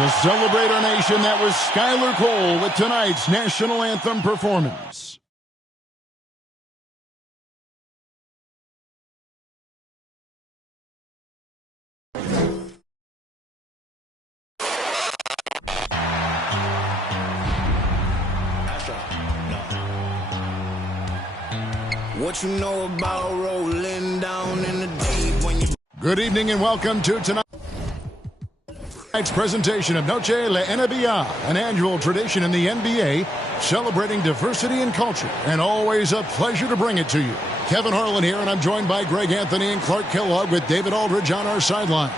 To celebrate our nation, that was Skylar Cole with tonight's national anthem performance. What you know about rolling down in the deep when you... Good evening and welcome to tonight's presentation of Noche la NBL, an annual tradition in the NBA celebrating diversity and culture, and always a pleasure to bring it to you. Kevin Harlan here, and I'm joined by Greg Anthony and Clark Kellogg with David Aldridge on our sideline.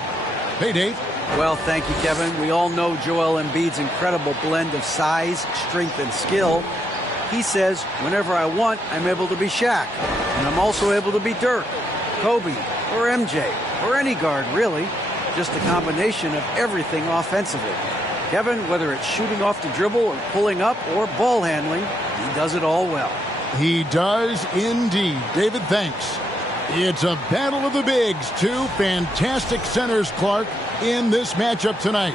Hey, Dave. Well, thank you, Kevin. We all know Joel Embiid's incredible blend of size, strength, and skill. He says, whenever I want, I'm able to be Shaq. And I'm also able to be Dirk, Kobe, or MJ, or any guard, really. Just a combination of everything offensively. Kevin, whether it's shooting off the dribble or pulling up or ball handling, he does it all well. He does indeed. David, thanks. It's a battle of the bigs. Two fantastic centers, Clark, in this matchup tonight.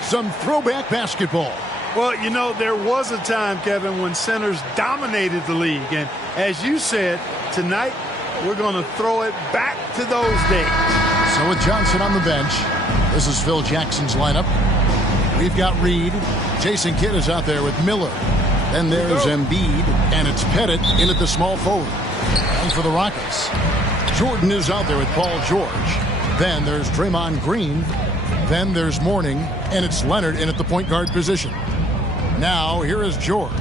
Some throwback basketball. Well, you know, there was a time, Kevin, when centers dominated the league. And as you said, tonight we're going to throw it back to those days. So with Johnson on the bench, this is Phil Jackson's lineup. We've got Reed. Jason Kidd is out there with Miller. Then there's Embiid, and it's Pettit in at the small forward. And for the Rockets, Jordan is out there with Paul George. Then there's Draymond Green. Then there's Mourning, and it's Leonard in at the point guard position. Now, here is George.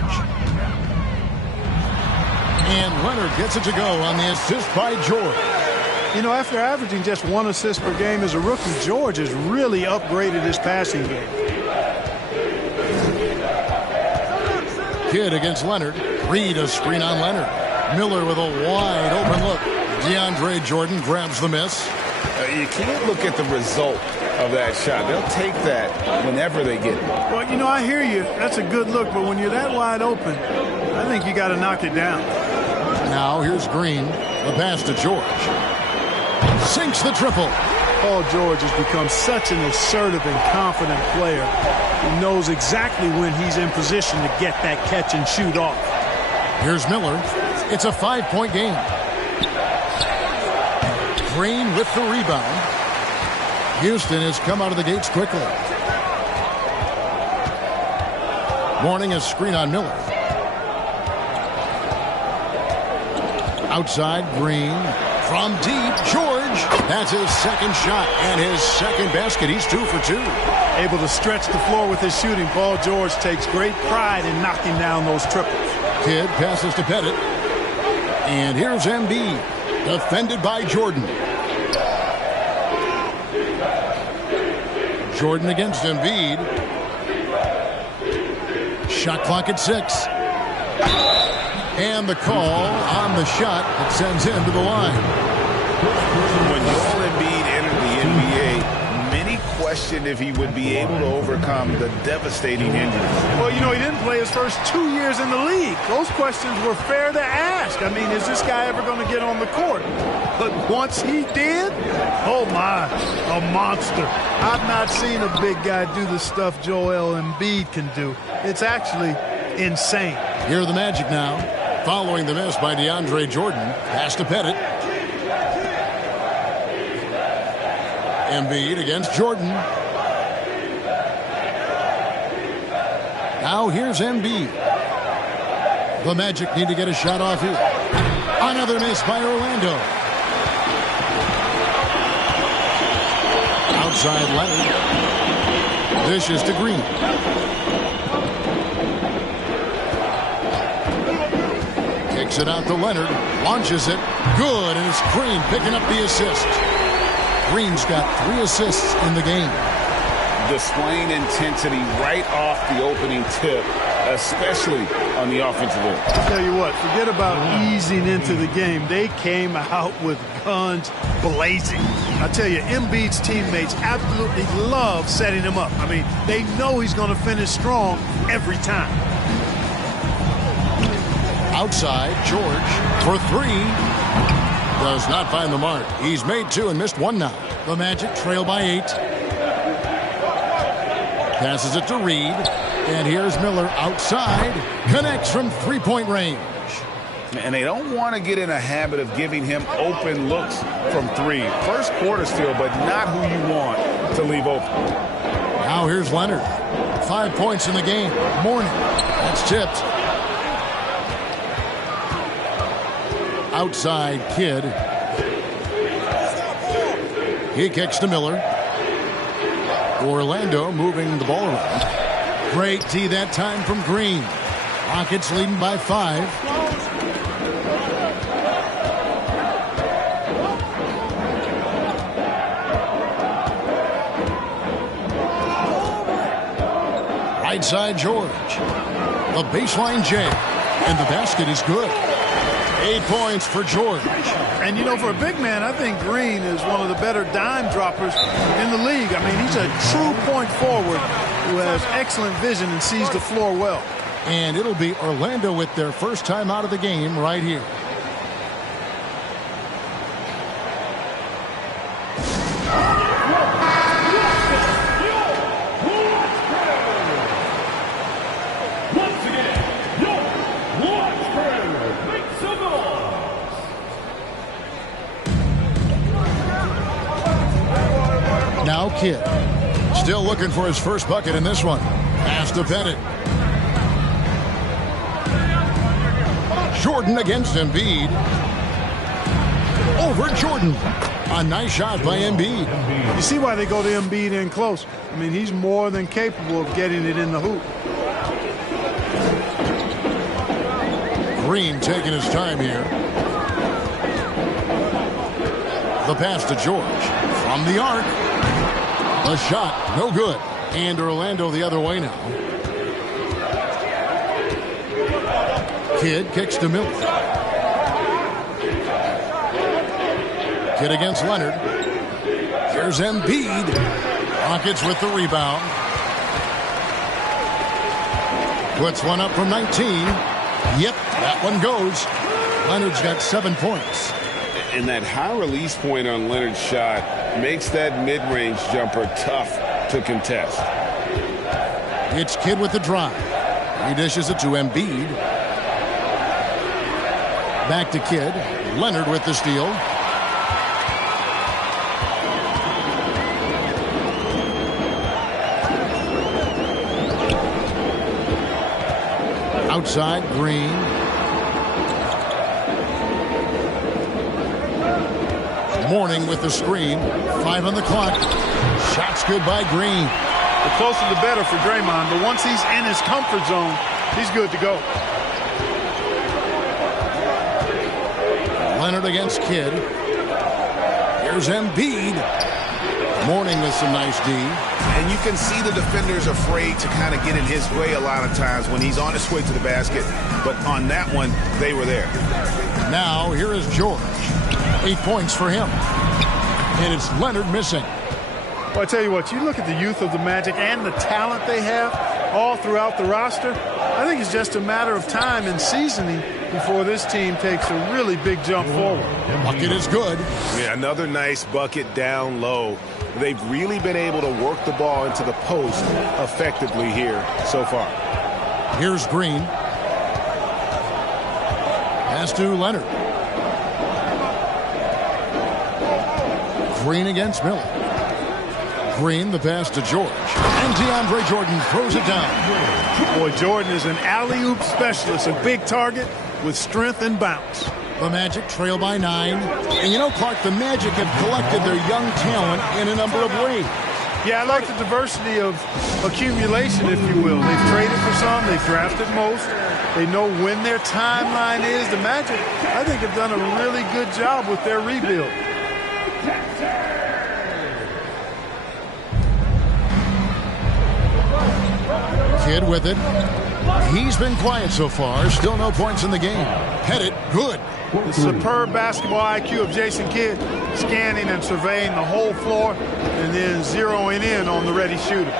And Leonard gets it to go on the assist by George. You know, after averaging just 1 assist per game as a rookie, George has really upgraded his passing game. Kidd against Leonard. Reed a screen on Leonard. Miller with a wide open look. DeAndre Jordan grabs the miss. You can't look at the result of that shot. They'll take that whenever they get it. Well, you know, I hear you. That's a good look, but when you're that wide open, I think you got to knock it down. Now here's Green. The pass to George. Sinks the triple. Paul George has become such an assertive and confident player. He knows exactly when he's in position to get that catch and shoot off. Here's Miller. It's a 5-point game. Green with the rebound. Houston has come out of the gates quickly. Mourning a screen on Miller. Outside, Green. From deep, George. That's his second shot and his second basket. He's 2 for 2. Able to stretch the floor with his shooting. Paul George takes great pride in knocking down those triples. Kidd passes to Pettit. And here's Embiid. Defended by Jordan. Jordan against Embiid. Shot clock at 6. And the call on the shot that sends him to the line. When Joel Embiid entered the NBA, many questioned if he would be able to overcome the devastating injuries. Well, you know, he didn't play his first 2 years in the league. Those questions were fair to ask. I mean, is this guy ever going to get on the court? But once he did, oh my, a monster. I've not seen a big guy do the stuff Joel Embiid can do. It's actually insane. Here are the Magic now. Following the miss by DeAndre Jordan. Pass to Pettit. Embiid against Jordan. Now here's Embiid. The Magic need to get a shot off here. Another miss by Orlando. Outside Leonard. Dishes to Green. Kicks it out to Leonard. Launches it. Good. And it's Green picking up the assist. Green's got 3 assists in the game. displaying intensity right off the opening tip, especially on the offensive end. I'll tell you what, forget about easing into the game. They came out with guns blazing. I tell you, Embiid's teammates absolutely love setting him up. I mean, they know he's going to finish strong every time. Outside, George for three. Does not find the mark. He's made two and missed one now. The Magic trail by 8. Passes it to Reed. And here's Miller outside. Connects from three-point range. And they don't want to get in a habit of giving him open looks from three. First quarter still, but not who you want to leave open. Now here's Leonard. 5 points in the game. Morning. That's tipped. Outside Kidd. He kicks to Miller. Orlando moving the ball around. Great D that time from Green. Rockets leading by 5. Right side George. The baseline J. And the basket is good. 8 points for George. And, you know, for a big man, I think Green is one of the better dime droppers in the league. I mean, he's a true point forward who has excellent vision and sees the floor well. And it'll be Orlando with their first time out of the game right here. Now Kidd. Still looking for his first bucket in this one. Pass to Bennett. Jordan against Embiid. Over Jordan. A nice shot by Embiid. You see why they go to Embiid in close. I mean, he's more than capable of getting it in the hoop. Green taking his time here. The pass to George. From the arc. The shot, no good. And Orlando the other way now. Kidd kicks to Miller. Kidd against Leonard. Here's Embiid. Rockets with the rebound. Puts one up from 19. Yep, that one goes. Leonard's got 7 points. And that high release point on Leonard's shot makes that mid-range jumper tough to contest. It's Kidd with the drive. He dishes it to Embiid. Back to Kidd. Leonard with the steal. Outside, Green. Morning with the screen. 5 on the clock. Shots good by Green. The closer the better for Draymond, but once he's in his comfort zone, he's good to go. Leonard against Kidd. Here's Embiid. Morning with some nice D. And you can see the defenders afraid to kind of get in his way a lot of times when he's on his way to the basket. But on that one, they were there. Now, here is George. 8 points for him. And it's Leonard missing. Well, I tell you what, you look at the youth of the Magic and the talent they have all throughout the roster. I think it's just a matter of time and seasoning before this team takes a really big jump forward. Bucket is good. Yeah, another nice bucket down low. They've really been able to work the ball into the post effectively here so far. Here's Green. Pass to Leonard. Green against Miller. Green, the pass to George. And DeAndre Jordan throws it down. Boy, Jordan is an alley-oop specialist, a big target with strength and bounce. The Magic trail by 9. And you know, Clark, the Magic have collected their young talent in a number of ways. Yeah, I like the diversity of accumulation, if you will. They've traded for some, they've drafted most. They know when their timeline is. The Magic, I think, have done a really good job with their rebuild. Kidd with it. He's been quiet so far. Still no points in the game. Pettit, good. The superb basketball IQ of Jason Kidd, scanning and surveying the whole floor and then zeroing in on the ready shooter.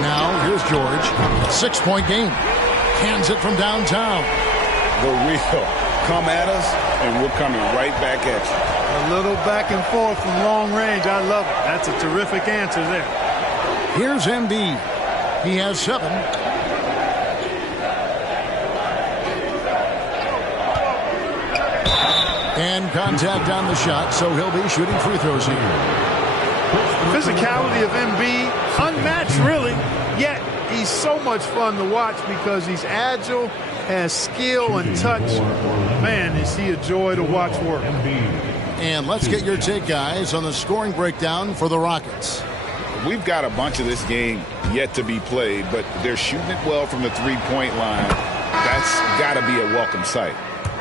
Now, here's George. 6-point game. Cans it from downtown. The real. Come at us, and we're coming right back at you. A little back and forth from long range. I love it. That's a terrific answer there. Here's Embiid. He has 7. And contact on the shot, so he'll be shooting free throws here. The physicality of Embiid, unmatched really, yet he's so much fun to watch because he's agile, has skill and touch. Man, is he a joy to watch work. And let's get your take, guys, on the scoring breakdown for the Rockets. We've got a bunch of this game yet to be played, but they're shooting it well from the three-point line. That's got to be a welcome sight.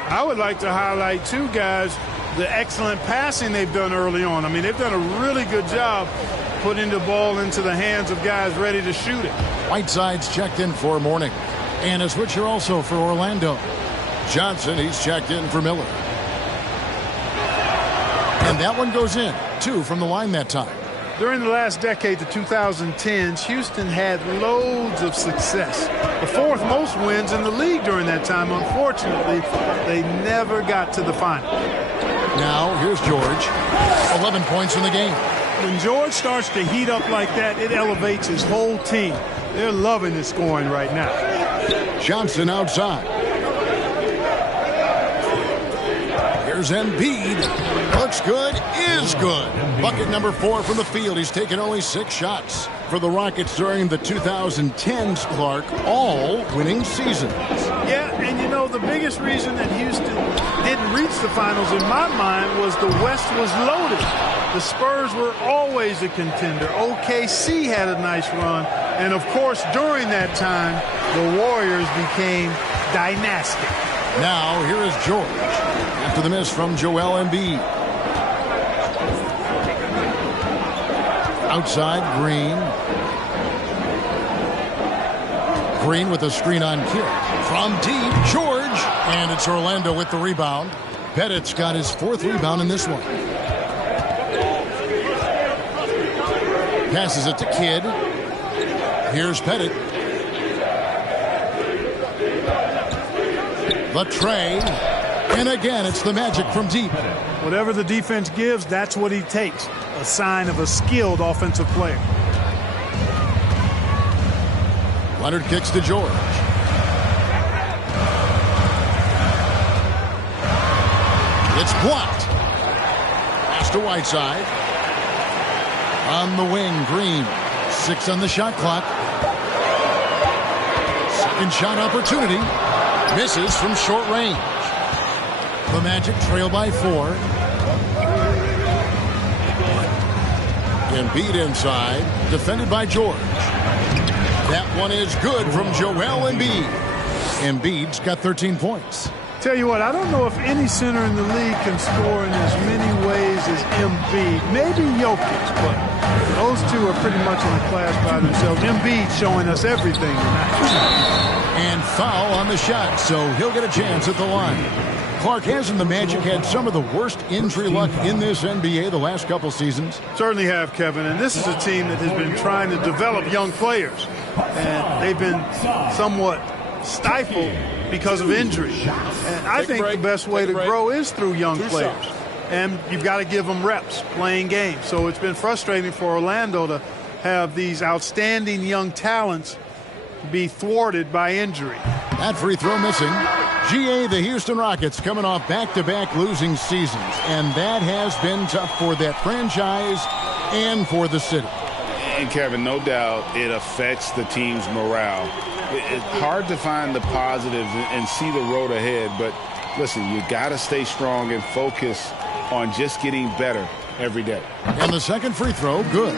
I would like to highlight, too, guys, the excellent passing they've done early on. I mean, they've done a really good job putting the ball into the hands of guys ready to shoot it. Whiteside's checked in for Morning. And a switcher also for Orlando. Johnson, he's checked in for Miller. And that one goes in. 2 from the line that time. During the last decade, the 2010s, Houston had loads of success. The 4th most wins in the league during that time. Unfortunately, they never got to the final. Now, here's George. 11 points in the game. When George starts to heat up like that, it elevates his whole team. They're loving the scoring right now. Johnson outside. Here's Embiid. Looks good, is good. Bucket number 4 from the field. He's taken only 6 shots for the Rockets during the 2010s, Clark, all winning seasons. Yeah, and you know, the biggest reason that Houston didn't reach the finals in my mind was the West was loaded. The Spurs were always a contender. OKC had a nice run. And, of course, during that time, the Warriors became dynastic. Now, here is George after the miss from Joel Embiid. Outside, Green. Green with a screen on Kidd. From deep, George. And it's Orlando with the rebound. Pettit's got his 4th rebound in this one. Passes it to Kidd. Here's Pettit. The tray. And again, it's the Magic from deep. Whatever the defense gives, that's what he takes. A sign of a skilled offensive player. Leonard kicks to George. It's blocked. Pass to Whiteside. On the wing, Green. 6 on the shot clock. Second shot opportunity. Misses from short range. The Magic trail by 4. Embiid inside. Defended by George. That one is good from Joel Embiid. Embiid's got 13 points. Tell you what, I don't know if any center in the league can score in as many ways as Embiid. Maybe Jokic, but those two are pretty much in a class by themselves. Embiid showing us everything tonight. And foul on the shot, so he'll get a chance at the line. Clark, hasn't the Magic had some of the worst injury luck in this NBA the last couple seasons? Certainly have, Kevin, and this is a team that has been trying to develop young players. And they've been somewhat stifled because of injury. And I think the best way to grow is through young players. And you've got to give them reps, playing games. So it's been frustrating for Orlando to have these outstanding young talents be thwarted by injury. That free throw missing. GA, the Houston Rockets coming off back-to-back losing seasons. And that has been tough for that franchise and for the city. And, Kevin, no doubt it affects the team's morale. It's hard to find the positives and see the road ahead. But, listen, you got to stay strong and focus on just getting better every day. And the second free throw, good.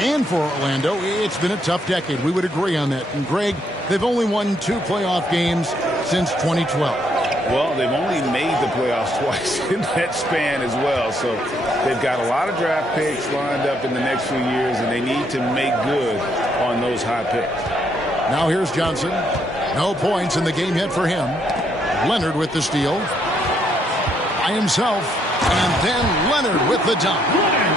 And for Orlando, it's been a tough decade. We would agree on that. And, Greg, they've only won 2 playoff games since 2012. Well, they've only made the playoffs twice in that span as well. So they've got a lot of draft picks lined up in the next few years, and they need to make good on those high picks. Now here's Johnson. No points in the game yet for him. Leonard with the steal. By himself. And then Leonard with the dunk.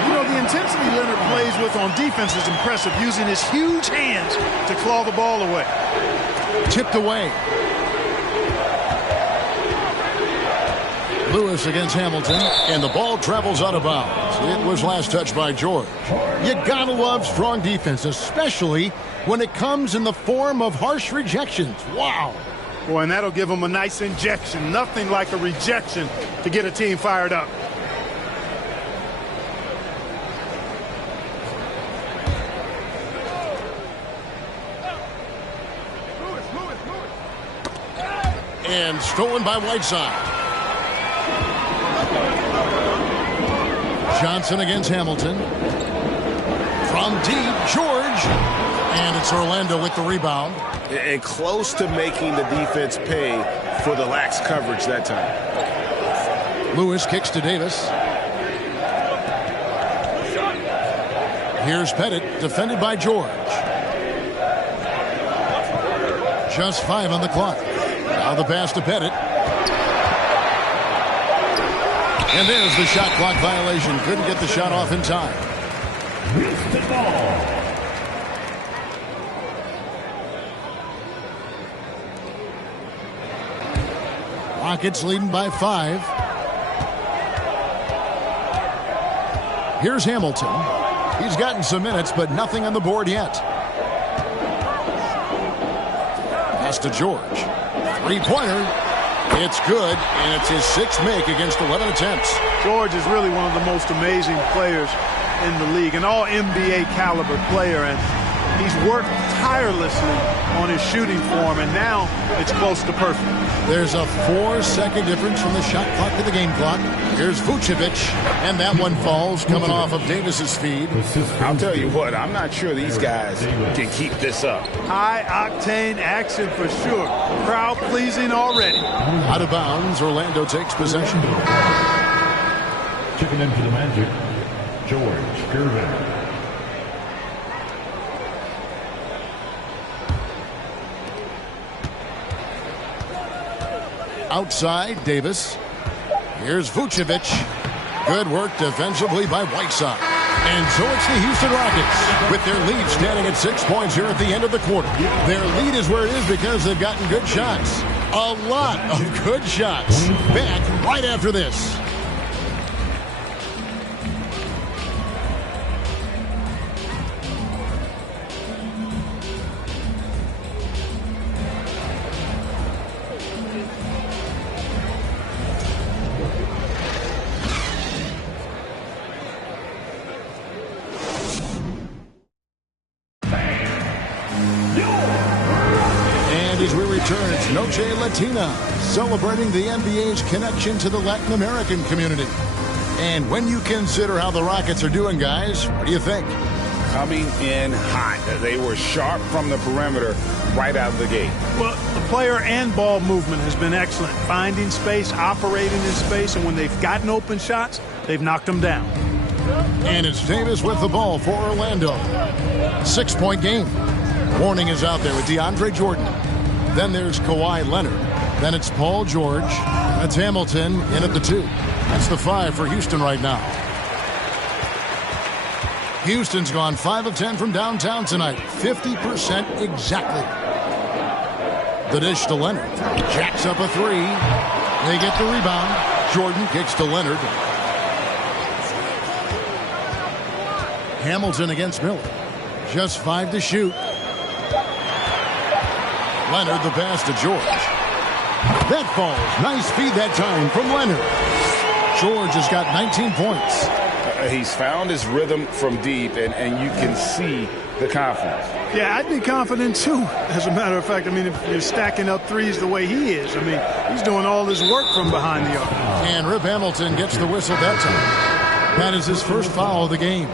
You know, the intensity Leonard plays with on defense is impressive, using his huge hands to claw the ball away. Tipped away. Lewis against Hamilton, and the ball travels out of bounds. It was last touched by George. You gotta love strong defense, especially when it comes in the form of harsh rejections. Wow. Boy, and that'll give them a nice injection. Nothing like a rejection to get a team fired up. And stolen by Whiteside. Johnson against Hamilton. From deep, George. And it's Orlando with the rebound. And close to making the defense pay for the lax coverage that time. Lewis kicks to Davis. Here's Pettit, defended by George. Just 5 on the clock. Now the pass to Pettit. And there's the shot clock violation. Couldn't get the shot off in time. Rockets leading by 5. Here's Hamilton. He's gotten some minutes, but nothing on the board yet. Pass to George. Three-pointer. It's good, and it's his 6th make against 11 attempts. George is really one of the most amazing players in the league, an all-NBA caliber player, and he's worked tirelessly on his shooting form, and now it's close to perfect. There's a 4-second difference from the shot clock to the game clock. Here's Vucevic, and that one falls coming off of Davis's feed. I'll tell you what, I'm not sure these guys can keep this up. High-octane action for sure. Crowd-pleasing already. Out of bounds, Orlando takes possession. Checking in for the Magic, George Gervin. Outside, Davis. Here's Vucevic. Good work defensively by Whiteside. And so it's the Houston Rockets with their lead standing at 6 points here at the end of the quarter. Their lead is where it is because they've gotten good shots. A lot of good shots. Back right after this. It's Noche Latina, celebrating the NBA's connection to the Latin American community. And when you consider how the Rockets are doing, guys, what do you think? Coming in hot. They were sharp from the perimeter right out of the gate. Well, the player and ball movement has been excellent. Finding space, operating in space, and when they've gotten open shots, they've knocked them down. And it's Davis with the ball for Orlando. 6-point game. Warning is out there with DeAndre Jordan. Then there's Kawhi Leonard. Then it's Paul George. That's Hamilton in at the 2. That's the 5 for Houston right now. Houston's gone 5 of 10 from downtown tonight. 50% exactly. The dish to Leonard. Jacks up a 3. They get the rebound. Jordan kicks to Leonard. Hamilton against Miller. Just 5 to shoot. Leonard the pass to George. That falls. Nice feed that time from Leonard. George has got 19 points. He's found his rhythm from deep, and you can see the confidence. Yeah, I'd be confident too. As a matter of fact, I mean, if you're stacking up threes the way he is, I mean, he's doing all his work from behind the arc. And Rip Hamilton gets the whistle that time. That is his first foul of the game.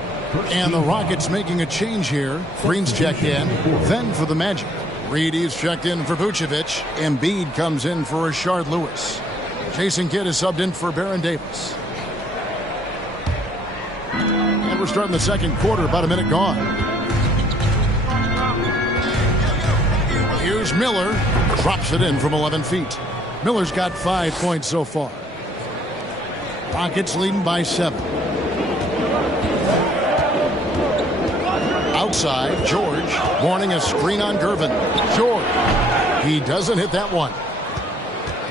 And the Rockets making a change here. Green's checked in. Then for the Magic. Reedy's checked in for Vucevic. Embiid comes in for Rashard Lewis. Jason Kidd is subbed in for Baron Davis. And we're starting the second quarter, about a minute gone. Here's Miller. Drops it in from 11 feet. Miller's got 5 points so far. Rockets leading by 7. Outside, George warning a screen on Gervin. George. He doesn't hit that one.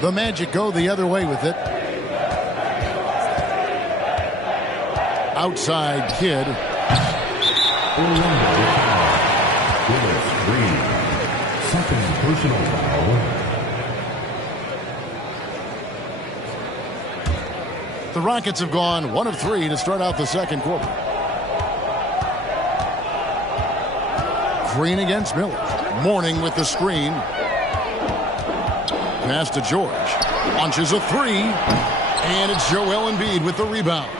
The Magic go the other way with it. Outside, Kidd. Second personal foul. The Rockets have gone 1 of 3 to start out the second quarter. Green against Miller. Mourning with the screen. Pass to George. Launches a 3. And it's Joel Embiid with the rebound.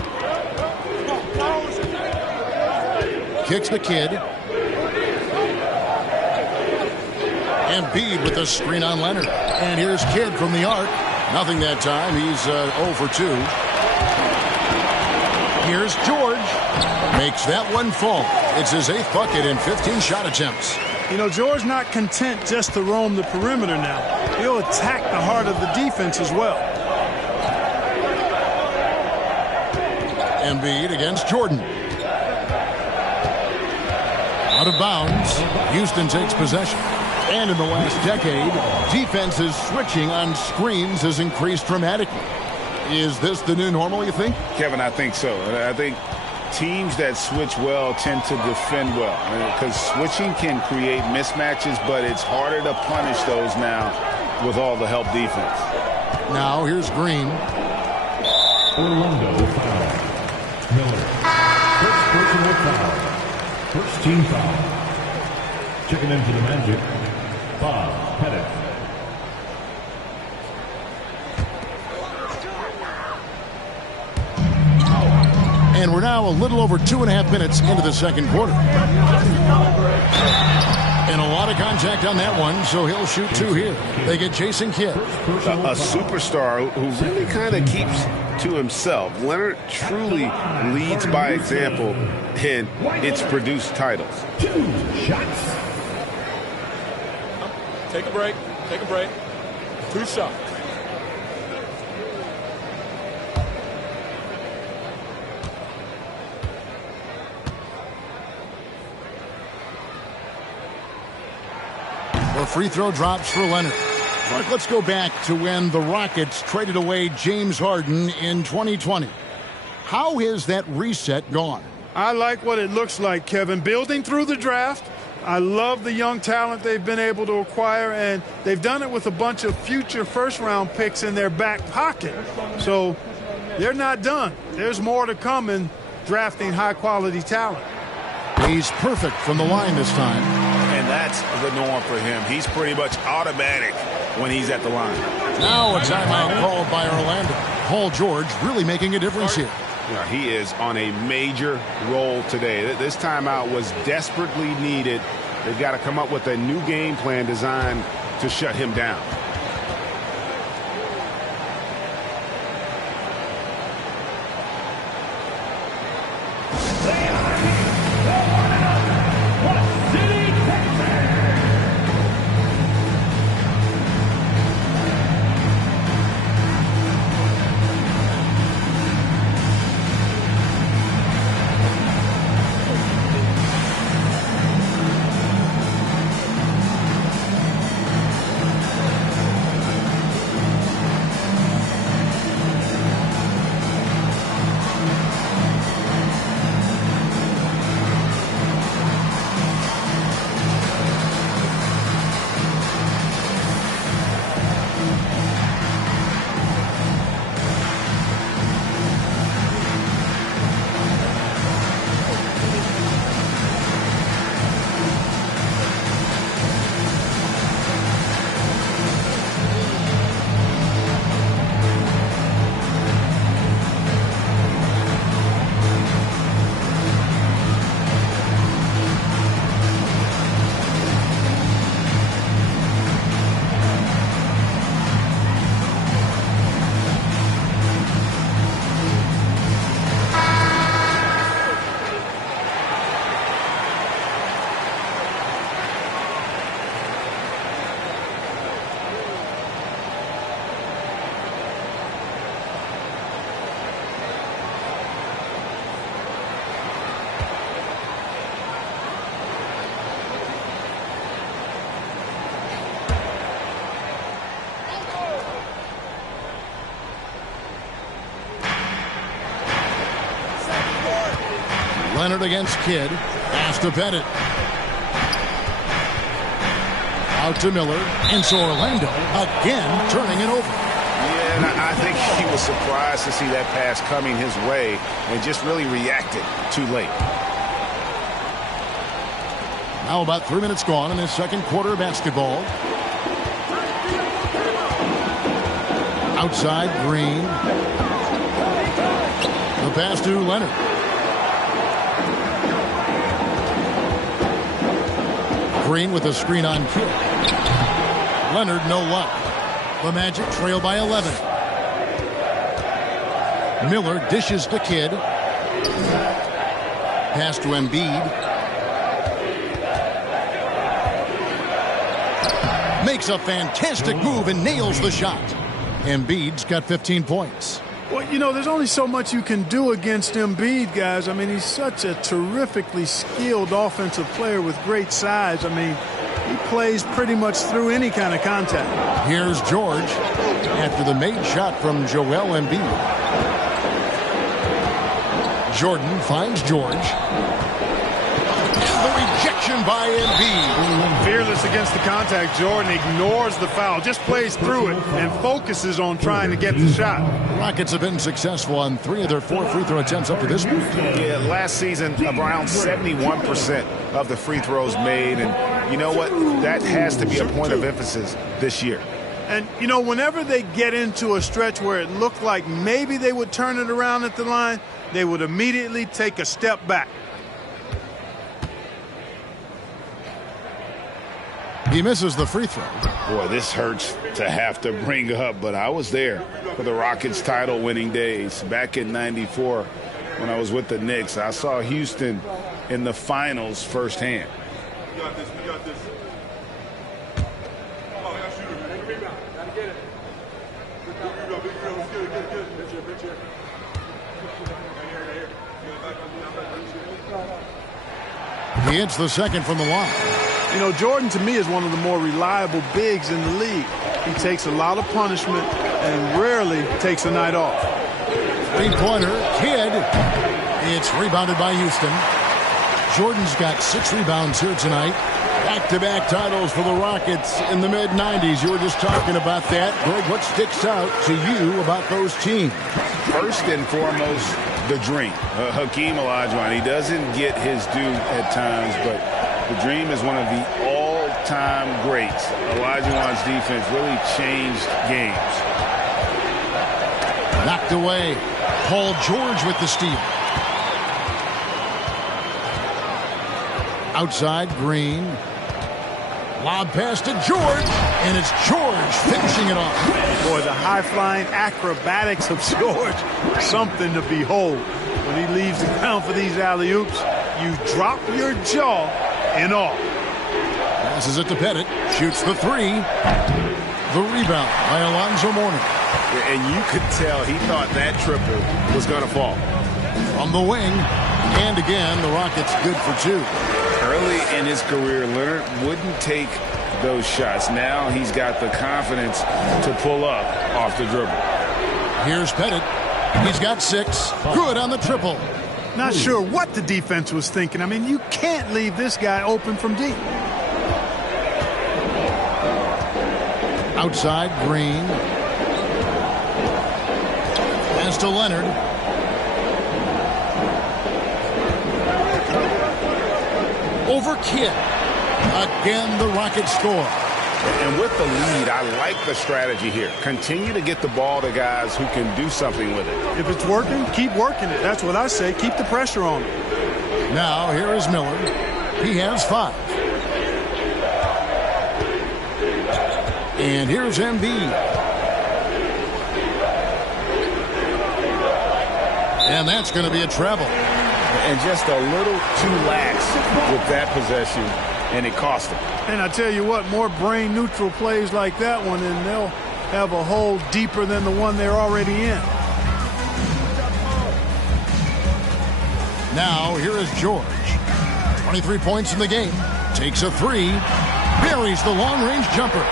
Kicks the Kid. Embiid with the screen on Leonard. And here's Kidd from the arc. Nothing that time. He's 0 for 2. Here's George. Makes that one fall. It's his 8th bucket in 15 shot attempts. You know, George not content just to roam the perimeter now. He'll attack the heart of the defense as well. Embiid against Jordan. Out of bounds. Houston takes possession. And in the last decade, defenses switching on screens has increased dramatically. Is this the new normal, you think? Kevin, I think so. I think teams that switch well tend to defend well. Because switching can create mismatches, but it's harder to punish those now with all the help defense. Now here's Green. Orlando foul. Miller. First personal foul. First team foul. Checking into the Magic. Bob Pettit. And we're now a little over 2.5 minutes into the second quarter. And a lot of contact on that one, so he'll shoot 2 here. They get Jason Kidd. A superstar who really kind of keeps to himself. Leonard truly leads by example, and it's produced titles. 2 shots. Take a break. Take a break. 2 shots. The free throw drops for Leonard. Mark, let's go back to when the Rockets traded away James Harden in 2020. How has that reset gone? I like what it looks like, Kevin. Building through the draft. I love the young talent they've been able to acquire, and they've done it with a bunch of future first-round picks in their back pocket. So they're not done. There's more to come in drafting high-quality talent. He's perfect from the line this time. And that's the norm for him. He's pretty much automatic when he's at the line. Now a timeout called by Orlando. Paul George really making a difference here. Yeah, he is on a major role today. This timeout was desperately needed. They've got to come up with a new game plan designed to shut him down. Leonard against Kidd. Pass to Pettit. Out to Miller. And so Orlando again turning it over. Yeah, and I think he was surprised to see that pass coming his way and just really reacted too late. Now about 3 minutes gone in this second quarter of basketball. Outside, Green. The pass to Leonard. Green with a screen on Kidd. Leonard, no luck. The Magic trail by 11. Miller dishes to Kidd. Pass to Embiid. Makes a fantastic move and nails the shot. Embiid's got 15 points. Well, you know, there's only so much you can do against Embiid, guys. I mean, he's such a terrifically skilled offensive player with great size. I mean, he plays pretty much through any kind of contact. Here's George after the made shot from Joel Embiid. Jordan finds George. And the rejection by Embiid. Fearless against the contact, Jordan ignores the foul, just plays through it and focuses on trying to get the shot. Rockets have been successful on 3 of their 4 free throw attempts up to this point. Yeah, last season, around 71% of the free throws made. And you know what? That has to be a point of emphasis this year. And, you know, whenever they get into a stretch where it looked like maybe they would turn it around at the line, they would immediately take a step back. He misses the free throw. Boy, this hurts to have to bring up, but I was there for the Rockets' title-winning days back in '94 when I was with the Knicks. I saw Houston in the finals firsthand. We got this. We got this. Oh, I got shooter, man. Take a rebound. Gotta get it. Big rebound. Big rebound. Good. Big chair. Right here. He hits the second from the line. You know, Jordan, to me, is one of the more reliable bigs in the league. He takes a lot of punishment and rarely takes a night off. Three-pointer, Kidd. It's rebounded by Houston. Jordan's got 6 rebounds here tonight. Back-to-back titles for the Rockets in the mid-'90s. You were just talking about that. Greg, what sticks out to you about those teams? First and foremost, the dream. Hakeem Olajuwon, he doesn't get his due at times, but the Dream is one of the all-time greats. Olajuwon's defense really changed games. Knocked away. Paul George with the steal. Outside, Green. Lob pass to George, and it's George finishing it off. Boy, the high-flying acrobatics of George, something to behold. When he leaves the ground for these alley-oops, you drop your jaw in awe. Passes it to Pettit, shoots the 3. The rebound by Alonzo Mourning. And you could tell he thought that triple was going to fall. From the wing, and again, the Rockets good for 2. Early in his career, Leonard wouldn't take those shots. Now he's got the confidence to pull up off the dribble. Here's Pettit. He's got 6. Good on the triple. Not sure what the defense was thinking. I mean, you can't leave this guy open from deep. Outside, Green. Pass to Leonard. Over Kidd. Again, the Rockets score. And with the lead, I like the strategy here. Continue to get the ball to guys who can do something with it. If it's working, keep working it. That's what I say. Keep the pressure on him. Now, here is Miller. He has 5. And here's Embiid. And that's going to be a travel. And just a little too lax with that possession, and it cost him. And I tell you what, more brain-neutral plays like that one, and they'll have a hole deeper than the one they're already in. Now, here is George. 23 points in the game. Takes a 3. Buries the long-range jumper.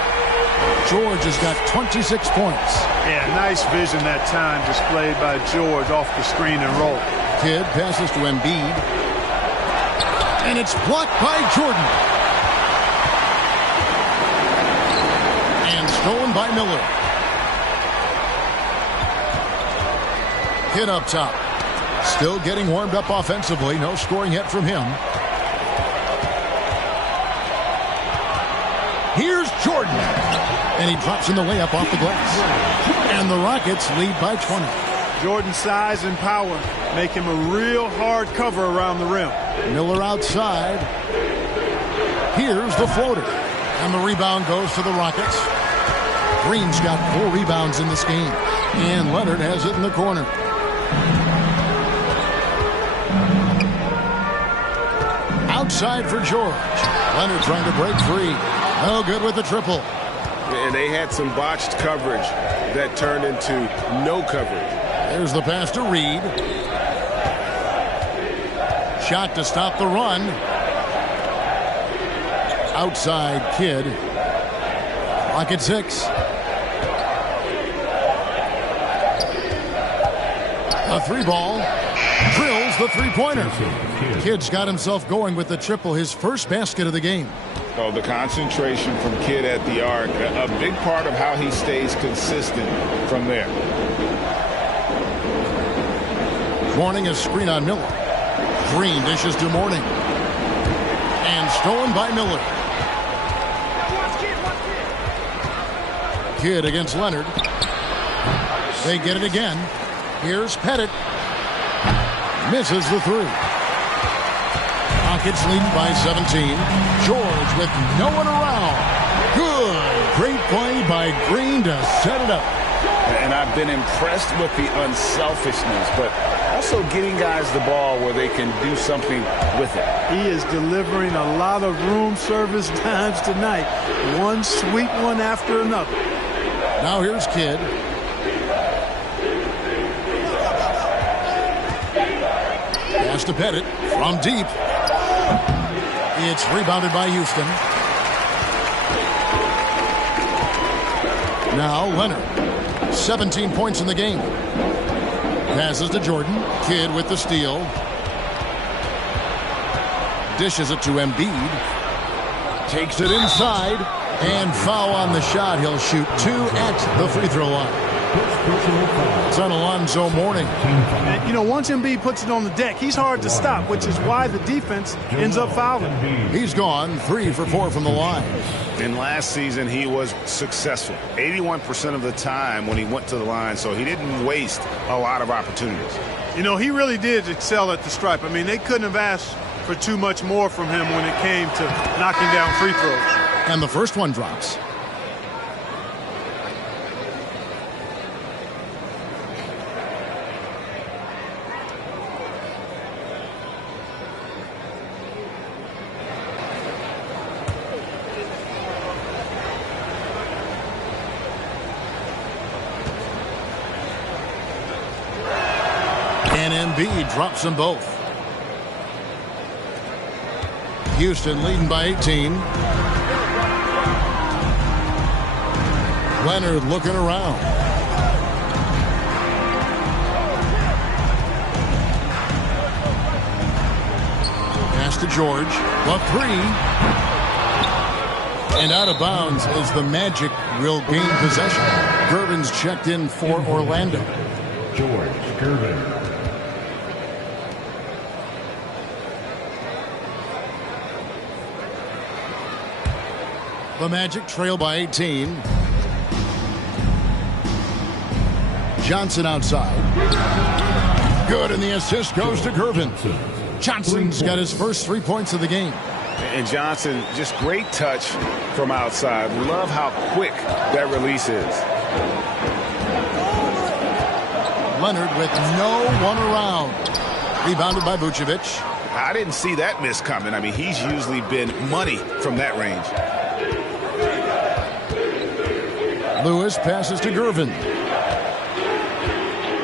George has got 26 points. Yeah, nice vision that time displayed by George off the screen and roll. Kidd passes to Embiid. And it's blocked by Jordan. And stolen by Miller. Kidd up top. Still getting warmed up offensively. No scoring yet from him. Here's Jordan. And he drops in the layup off the glass. And the Rockets lead by 20. Jordan's size and power make him a real hard cover around the rim. Miller outside. Here's the floater. And the rebound goes to the Rockets. Green's got 4 rebounds in this game. And Leonard has it in the corner. Outside for George. Leonard trying to break free. No good with the triple. And they had some botched coverage that turned into no coverage. There's the pass to Reed. Shot to stop the run. Outside Kidd. Clock at 6. A 3-ball. Drills the three-pointer. Kidd's got himself going with the triple, his first basket of the game. Oh, the concentration from Kidd at the arc, a big part of how he stays consistent from there. Mourning a screen on Miller. Green dishes to Mourning. And stolen by Miller. Kidd against Leonard. They get it again. Here's Pettit. Misses the 3. Rockets leading by 17. George with no one around. Good. Great play by Green to set it up. And I've been impressed with the unselfishness, but also getting guys the ball where they can do something with it. He is delivering a lot of room service times tonight. One sweet one after another. Now here's Kidd. Pass to Pettit from deep. It's rebounded by Houston. Now Leonard. 17 points in the game. Passes to Jordan. Kidd with the steal. Dishes it to Embiid. Takes it inside. And foul on the shot. He'll shoot 2 at the free throw line. It's on Alonzo Mourning. And, you know, once Embiid puts it on the deck, he's hard to stop, which is why the defense ends up fouling. He's gone 3 for 4 from the line. And last season, he was successful 81% of the time when he went to the line, so he didn't waste a lot of opportunities. You know, he really did excel at the stripe. I mean, they couldn't have asked for too much more from him when it came to knocking down free throws. And the first one drops. And Embiid drops them both. Houston leading by 18. Leonard looking around. Pass to George. The 3. And out of bounds as the Magic will gain possession. Gervin's checked in for Orlando. George Gervin. The Magic trail by 18. Johnson outside. Good, and the assist goes to Gervin. Johnson's got his first 3 points of the game. And Johnson, just great touch from outside. Love how quick that release is. Leonard with no one around. Rebounded by Vucevic. I didn't see that miss coming. I mean, he's usually been money from that range. Lewis passes to Gervin.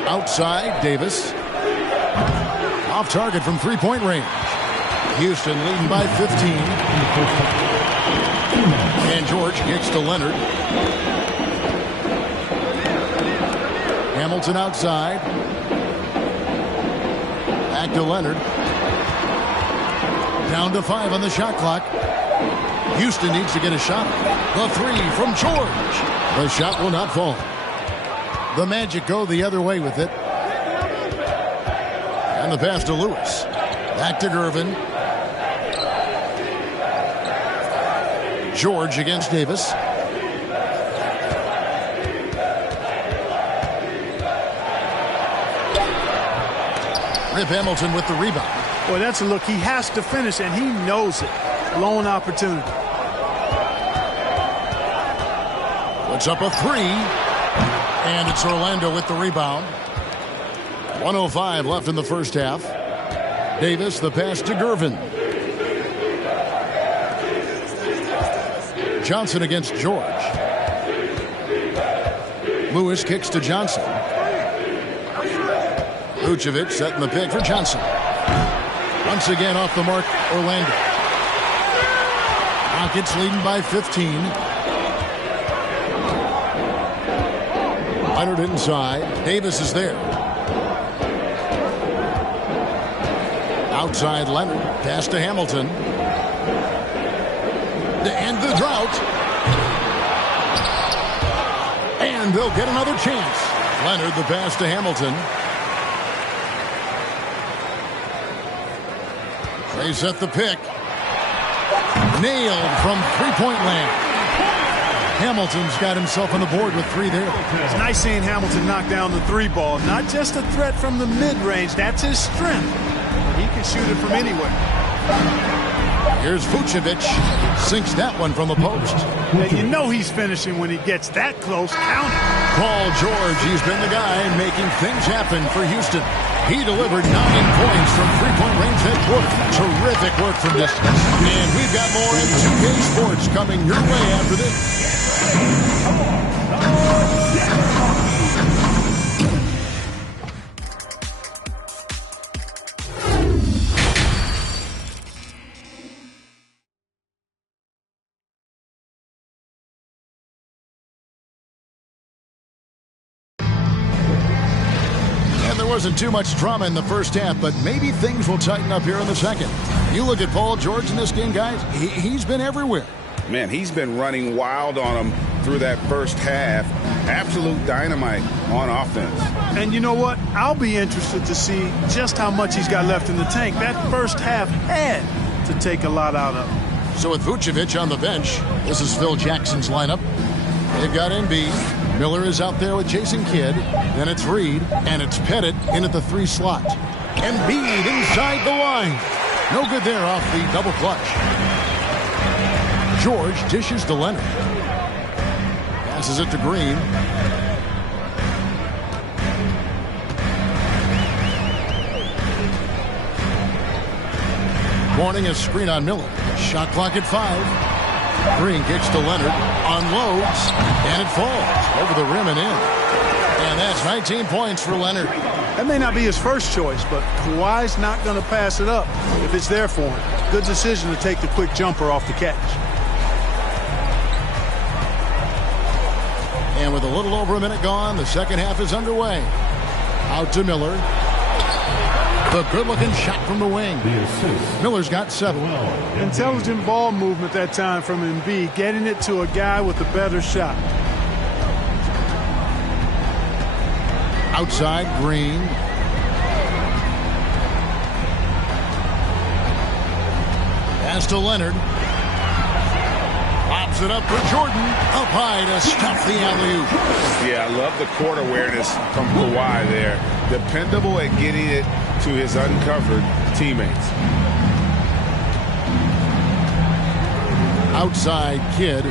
Outside, Davis. Off target from three-point range. Houston leading by 15. And George kicks to Leonard. Hamilton outside. Back to Leonard. Down to 5 on the shot clock. Houston needs to get a shot. The three from George. The shot will not fall. The Magic go the other way with it. And the pass to Lewis. Back to Gervin. George against Davis. Rip Hamilton with the rebound. Boy, that's a look he has to finish, and he knows it. Lone opportunity. Puts up a three. And it's Orlando with the rebound. 1:05 left in the first half. Davis, the pass to Gervin. Johnson against George. Lewis kicks to Johnson. Vucevic setting the pick for Johnson. Once again off the mark, Orlando. Rockets leading by 15. Leonard inside. Davis is there. Outside Leonard. Pass to Hamilton. To end the drought. And they'll get another chance. Leonard the pass to Hamilton. They set the pick. Nailed from three-point land. Hamilton's got himself on the board with 3 there. It's nice seeing Hamilton knock down the 3 ball. Not just a threat from the mid-range. That's his strength. But he can shoot it from anywhere. Here's Vucevic. Sinks that one from the post. And you know he's finishing when he gets that close. Count it. Paul George, he's been the guy making things happen for Houston. He delivered 9 points from three-point range that quarter. Terrific work from distance. And we've got more in 2K Sports coming your way after this. Wasn't too much drama in the first half, but maybe things will tighten up here in the second. You look at Paul George in this game, guys, he's been everywhere. Man, he's been running wild on him through that first half. Absolute dynamite on offense. And you know what? I'll be interested to see just how much he's got left in the tank. That first half had to take a lot out of him. So with Vucevic on the bench, this is Phil Jackson's lineup. They've got Embiid. Miller is out there with Jason Kidd. Then it's Reed, and it's Pettit in at the 3 slot. Embiid inside the line. No good there off the double clutch. George dishes to Leonard. Passes it to Green. Morning a screen on Miller. Shot clock at 5. Green kicks to Leonard, unloads, and it falls over the rim and in. And that's 19 points for Leonard. That may not be his first choice, but Kawhi's not going to pass it up if it's there for him. Good decision to take the quick jumper off the catch. And with a little over a minute gone, the second half is underway. Out to Miller. The good-looking shot from the wing. Miller's got 7. Intelligent ball movement that time from Embiid, getting it to a guy with a better shot. Outside, Green. Pass to Leonard. Lobs it up for Jordan. Up high to stuff the alley-oop. Yeah, I love the court awareness from Kawhi there. Dependable at getting it to his uncovered teammates. Outside Kidd.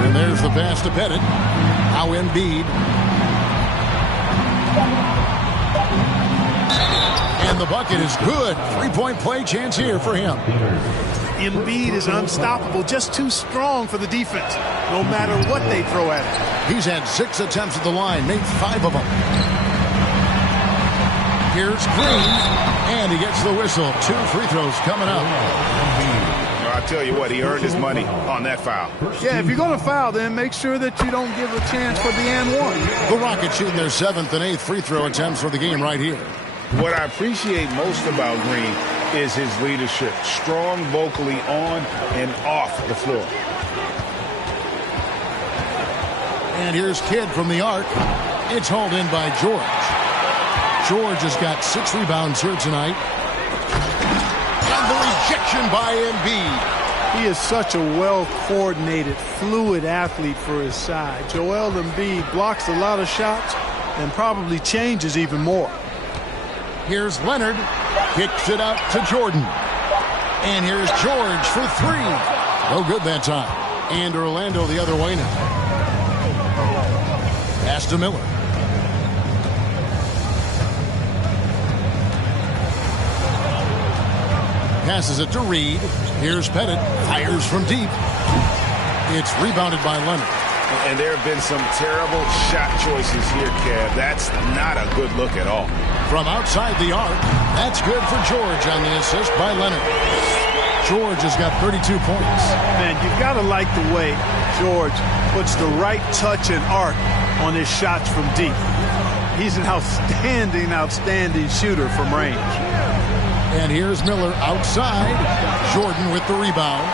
And there's the pass to Pettit. Now Embiid. And the bucket is good. 3-point play chance here for him. Embiid is unstoppable, just too strong for the defense, no matter what they throw at him. He's had 6 attempts at the line, made 5 of them. Here's Green, and he gets the whistle. 2 free throws coming up. I tell you what, he earned his money on that foul. Yeah, if you're going to foul, then make sure that you don't give a chance for the and one. The Rockets shooting their 7th and 8th free throw attempts for the game right here. What I appreciate most about Green is his leadership. Strong vocally on and off the floor. And here's Kidd from the arc. It's hauled in by George. George has got 6 rebounds here tonight. And the rejection by Embiid. He is such a well-coordinated, fluid athlete for his side. Joel Embiid blocks a lot of shots and probably changes even more. Here's Leonard. Kicks it out to Jordan. And here's George for 3. No good that time. And Orlando the other way now. Pass to Miller. Passes it to Reed. Here's Pettit. Fires from deep. It's rebounded by Leonard. And there have been some terrible shot choices here, Kev. That's not a good look at all. From outside the arc, that's good for George on the assist by Leonard. George has got 32 points. Man, you've got to like the way George puts the right touch and arc on his shots from deep. He's an outstanding shooter from range. And here's Miller outside. Jordan with the rebound.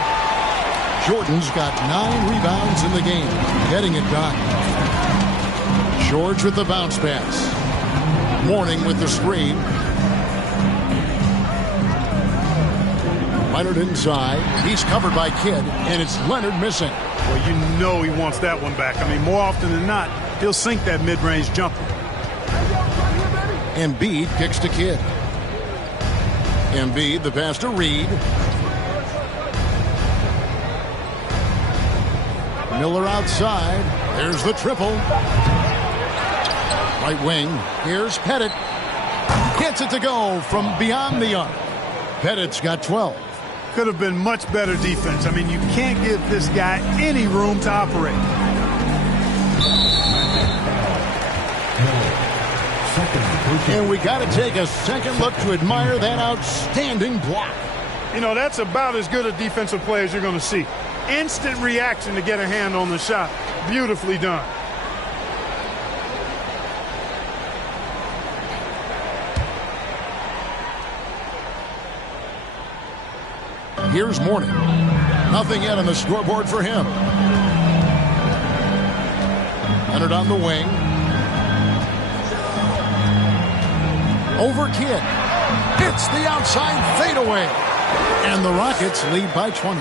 Jordan's got 9 rebounds in the game, getting it done. George with the bounce pass. Mourning with the screen. Leonard inside. He's covered by Kidd, and it's Leonard missing. Well, you know he wants that one back. I mean, more often than not, he'll sink that mid-range jumper. Embiid kicks to Kidd. Embiid, the pass to Reed. Miller outside. There's the triple. Right wing. Here's Pettit. Gets it to go from beyond the arc. Pettit's got 12. Could have been much better defense. I mean, you can't give this guy any room to operate. And we got to take a second look to admire that outstanding block. You know, that's about as good a defensive play as you're going to see. Instant reaction to get a hand on the shot. Beautifully done. Here's Mourning. Nothing yet on the scoreboard for him. Leonard on the wing. Over Kidd. It's the outside fadeaway. And the Rockets lead by 20.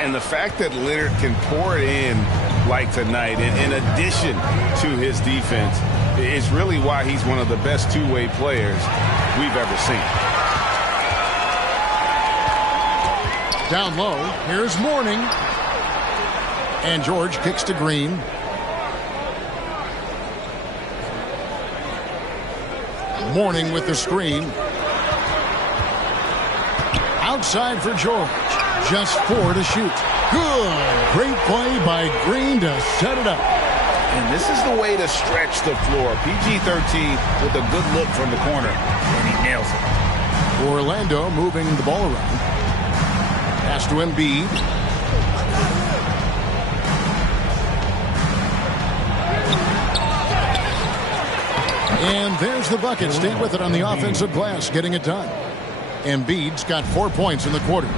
And the fact that Leonard can pour it in like tonight, in addition to his defense, is really why he's one of the best two-way players we've ever seen. Down low, here's Mourning. And George kicks to Green. Mourning with the screen. Outside for George. Just 4 to shoot. Good. Great play by Green to set it up. And this is the way to stretch the floor. PG-13 with a good look from the corner. And he nails it. Orlando moving the ball around. Pass to Embiid. And there's the bucket. Stay with it on the offensive glass, getting it done. Embiid's got 4 points in the quarter.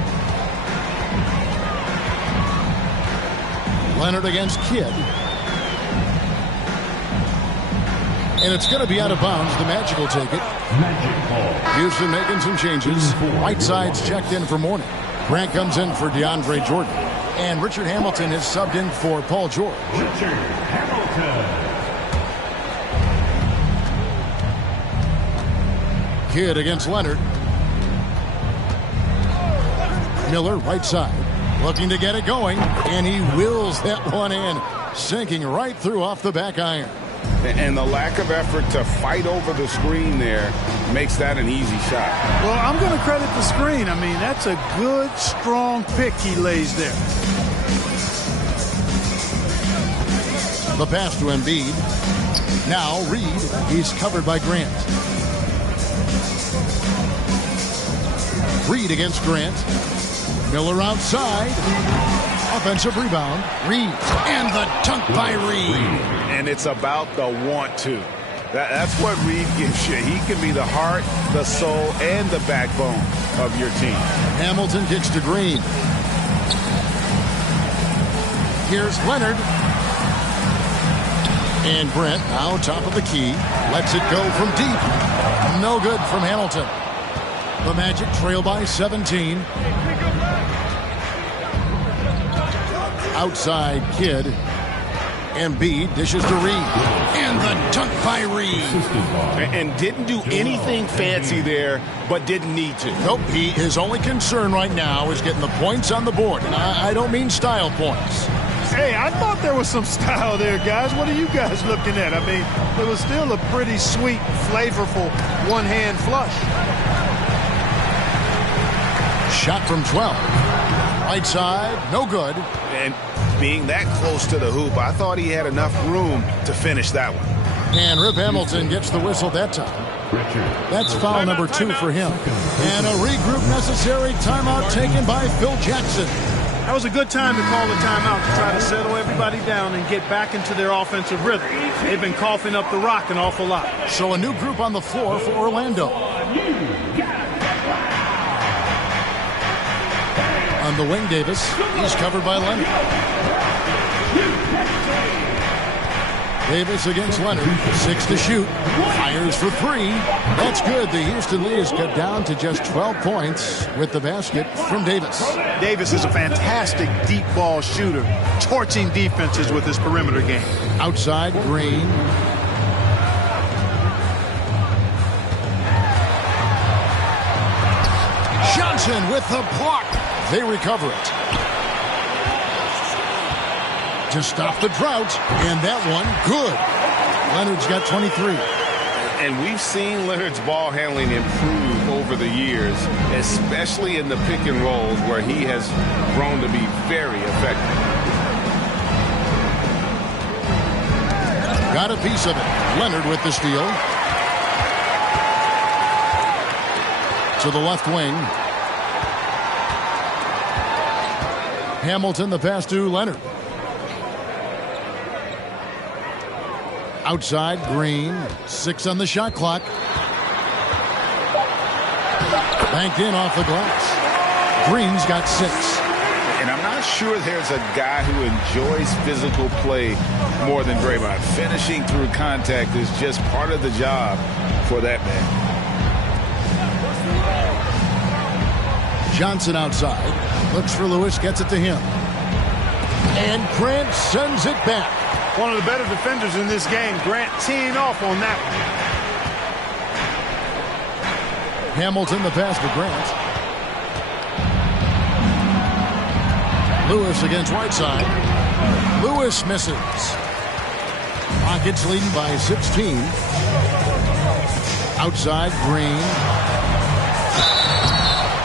Leonard against Kidd. And it's going to be out of bounds. The Magic will take it. Houston making some changes. Whiteside's checked in for Mourning. Grant comes in for DeAndre Jordan. And Richard Hamilton is subbed in for Paul George. Richard Hamilton. Kidd against Leonard. Miller right side. Looking to get it going. And he wills that one in. Sinking right through off the back iron. And the lack of effort to fight over the screen there makes that an easy shot. Well, I'm going to credit the screen. I mean, that's a good, strong pick he lays there. The pass to Embiid. Now Reed. He's covered by Grant. Reed against Grant. Miller outside. Offensive rebound. Reed. And the dunk by Reed. And it's about the want to. That's what Reed gives you. He can be the heart, the soul, and the backbone of your team. Hamilton kicks to Green. Here's Leonard. And Brent, now top of the key, lets it go from deep. No good from Hamilton. The Magic trail by 17. Outside Kidd. Embiid dishes to Reed. And the dunk by Reed. And didn't do anything fancy there, but didn't need to. Nope, his only concern right now is getting the points on the board. And I don't mean style points. Hey, I thought there was some style there, guys. What are you guys looking at? I mean, it was still a pretty sweet, flavorful one-hand flush. Shot from 12. Right side, no good. And being that close to the hoop, I thought he had enough room to finish that one. And Rip Hamilton gets the whistle that time. That's foul number 2 for him. And a regroup necessary. Timeout taken by Phil Jackson. That was a good time to call the timeout to try to settle everybody down and get back into their offensive rhythm. They've been coughing up the rock an awful lot. So a new group on the floor for Orlando. On the wing, Davis. He's covered by Leonard. Davis against Leonard. 6 to shoot. Fires for 3. That's good. The Houston lead is cut down to just 12 points with the basket from Davis. Davis is a fantastic deep ball shooter, torching defenses with his perimeter game. Outside, Green. Johnson with the block. They recover it. To stop the drought, and that one, good. Leonard's got 23. And we've seen Leonard's ball handling improve over the years, especially in the pick and rolls where he has grown to be very effective. Got a piece of it. Leonard with the steal. To the left wing. Hamilton the pass to Leonard. Outside, Green. 6 on the shot clock. Banked in off the glass. Green's got 6. And I'm not sure there's a guy who enjoys physical play more than Draymond. Finishing through contact is just part of the job for that man. Johnson outside. Looks for Lewis, gets it to him. And Grant sends it back. One of the better defenders in this game. Grant teeing off on that one. Hamilton the pass to Grant. Lewis against Whiteside. Lewis misses. Rockets leading by 16. Outside, Green.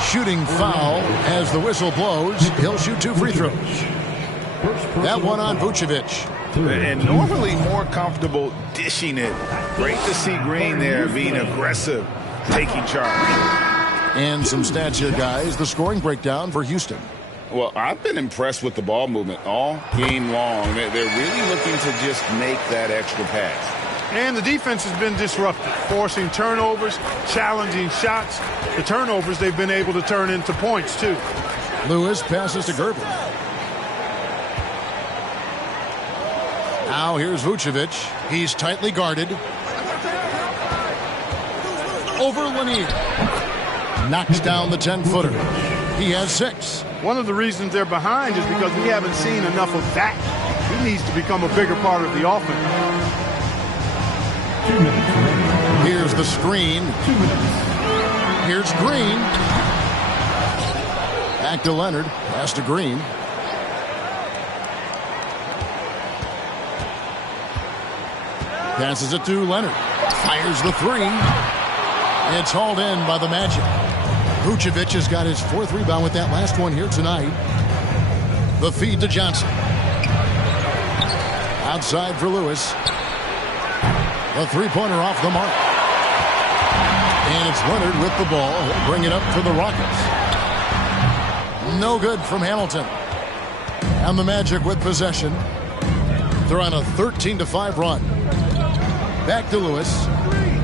Shooting foul as the whistle blows. He'll shoot 2 free throws. That one on Vucevic. And normally more comfortable dishing it. Great to see Green there being aggressive, taking charge. And some stats here, guys. The scoring breakdown for Houston. Well, I've been impressed with the ball movement all game long. They're really looking to just make that extra pass. And the defense has been disruptive, forcing turnovers, challenging shots. The turnovers they've been able to turn into points, too. Lewis passes to Gervin. Now here's Vucevic. He's tightly guarded. Over Lanier. Knocks down the 10-footer. He has 6. One of the reasons they're behind is because we haven't seen enough of that. He needs to become a bigger part of the offense. Here's the screen. Here's Green. Back to Leonard. Pass to Green. Passes it to Leonard. Fires the 3. It's hauled in by the Magic. Vucevic has got his 4th rebound with that last one here tonight. The feed to Johnson. Outside for Lewis. The 3-pointer off the mark. And it's Leonard with the ball. He'll bring it up for the Rockets. No good from Hamilton. And the Magic with possession. They're on a 13-5 run. Back to Lewis.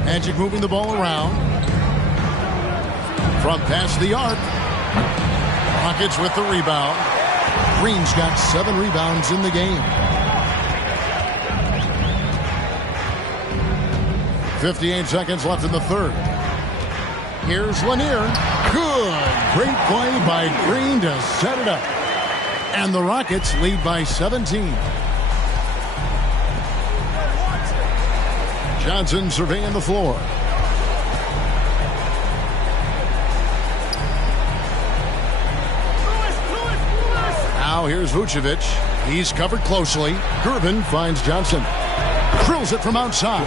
Magic moving the ball around. From past the arc. Rockets with the rebound. Green's got 7 rebounds in the game. 58 seconds left in the third. Here's Lanier. Good. Great play by Green to set it up. And the Rockets lead by 17. Johnson surveying the floor. Now here's Vucevic. He's covered closely. Gervin finds Johnson. Drills it from outside.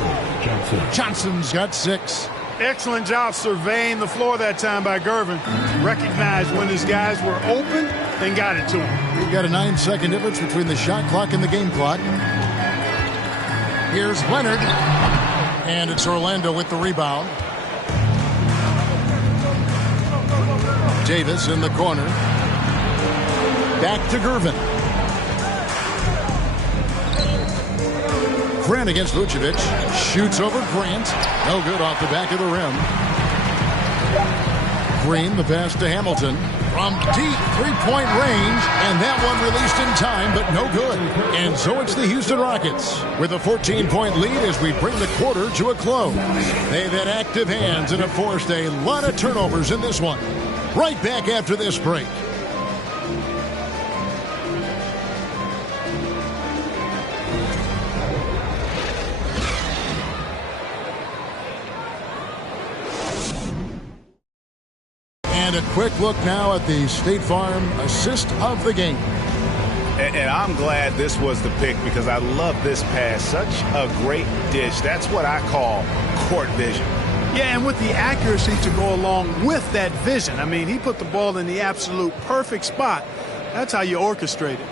Johnson's got 6. Excellent job surveying the floor that time by Gervin. Recognized when his guys were open and got it to him. We've got a 9-second difference between the shot clock and the game clock. Here's Leonard. And it's Orlando with the rebound. Davis in the corner. Back to Gervin. Grant against Vucevic. Shoots over Grant. No good off the back of the rim. Green, the pass to Hamilton. From deep three-point range. And that one released in time, but no good. And so it's the Houston Rockets with a 14-point lead as we bring the quarter to a close. They've had active hands and have forced a lot of turnovers in this one. Right back after this break. And a quick look now at the State Farm assist of the game. And I'm glad this was the pick because I love this pass. Such a great dish. That's what I call court vision. Yeah, and with the accuracy to go along with that vision. I mean, he put the ball in the absolute perfect spot. That's how you orchestrate it.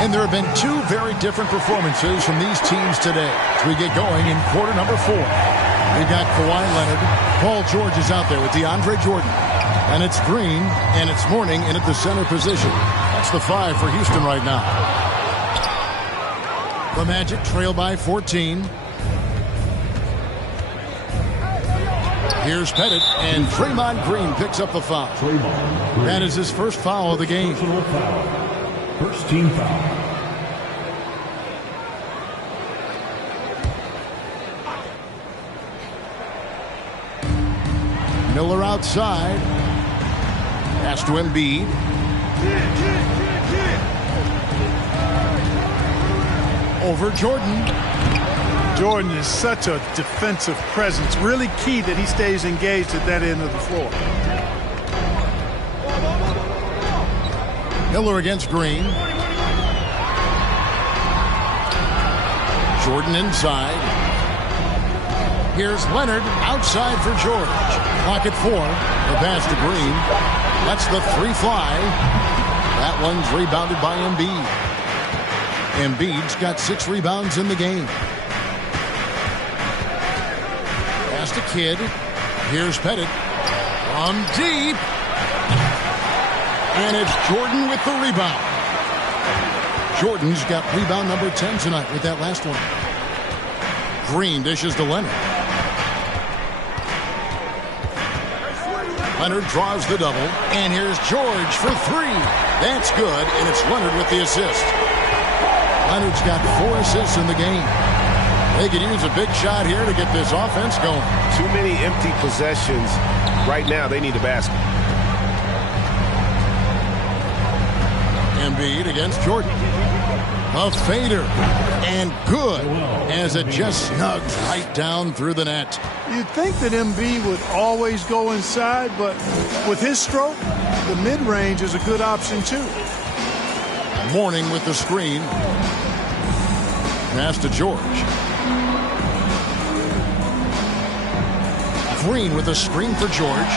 And there have been 2 very different performances from these teams today as we get going in quarter number 4. We've got Kawhi Leonard. Paul George is out there with DeAndre Jordan. And it's Green, and it's Mourning in at the center position. That's the 5 for Houston right now. The Magic trail by 14. Here's Pettit, and Draymond Green picks up the foul. That is his first foul of the game. First team foul. Miller outside. Pass to Embiid. Over Jordan. Jordan is such a defensive presence. Really key that he stays engaged at that end of the floor. Miller against Green. Jordan inside. Here's Leonard outside for George. Clock at 4. The pass to Green. That's the 3 fly. That one's rebounded by Embiid. Embiid's got 6 rebounds in the game. Pass to Kidd. Here's Pettit. From deep. And it's Jordan with the rebound. Jordan's got rebound number 10 tonight with that last one. Green dishes to Leonard. Leonard draws the double. And here's George for 3. That's good, and it's Leonard with the assist. Leonard's got 4 assists in the game. They could use a big shot here to get this offense going. Too many empty possessions. Right now, they need a basket. Embiid against Jordan. A fader. And good as it just snugs right down through the net. You'd think that Embiid would always go inside, but with his stroke, the mid-range is a good option too. Mourning with the screen. Pass to George. Green with a screen for George.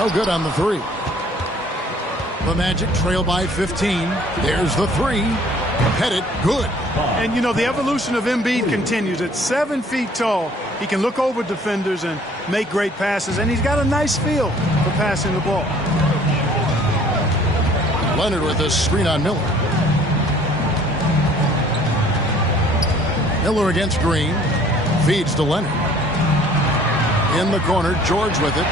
Oh, good on the 3. The Magic trail by 15. There's the 3. Pettit, good. And, you know, the evolution of Embiid continues. At 7 feet tall, he can look over defenders and make great passes, and he's got a nice feel for passing the ball. Leonard with a screen on Miller. Miller against Green. Feeds to Leonard. In the corner, George with it.